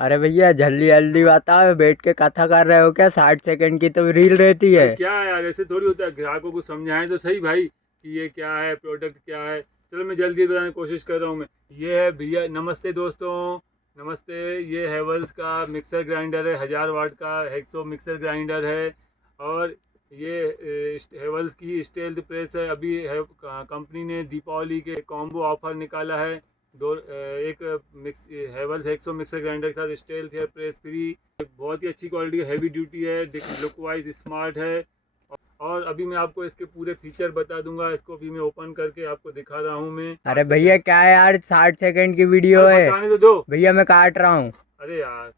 अरे भैया जल्दी जल्दी बताओ, बैठ के कथा कर रहे हो क्या? 60 सेकंड की तो रील रहती है। भाई क्या है यार, ऐसे थोड़ी होता है। ग्राहकों को समझाएं तो सही भाई कि ये क्या है, प्रोडक्ट क्या है। चलो मैं जल्दी बताने की कोशिश कर रहा हूँ। मैं ये है भैया, नमस्ते दोस्तों, नमस्ते। ये हैवल्स का मिक्सर ग्राइंडर है, 1000 वाट का हेक्सो मिक्सर ग्राइंडर है। और ये हैवल्स की स्टेल्थ प्रेस है। अभी है कंपनी ने दीपावली के कॉम्बो ऑफर निकाला है। एक mix Havells hexo mixer grinder के साथ स्टेल्थ है प्रेस फ्री। बहुत ही अच्छी क्वालिटी है, हैवी ड्यूटी है, लुक वाइज स्मार्ट है। और अभी मैं आपको इसके पूरे फीचर बता दूंगा। इसको भी मैं ओपन करके आपको दिखा रहा हूँ। मैं अरे 60 सेकंड। भैया क्या है यार, 60 सेकंड की वीडियो अरे है। बताने तो दो। भैया मैं काट रहा हूँ। अरे यार।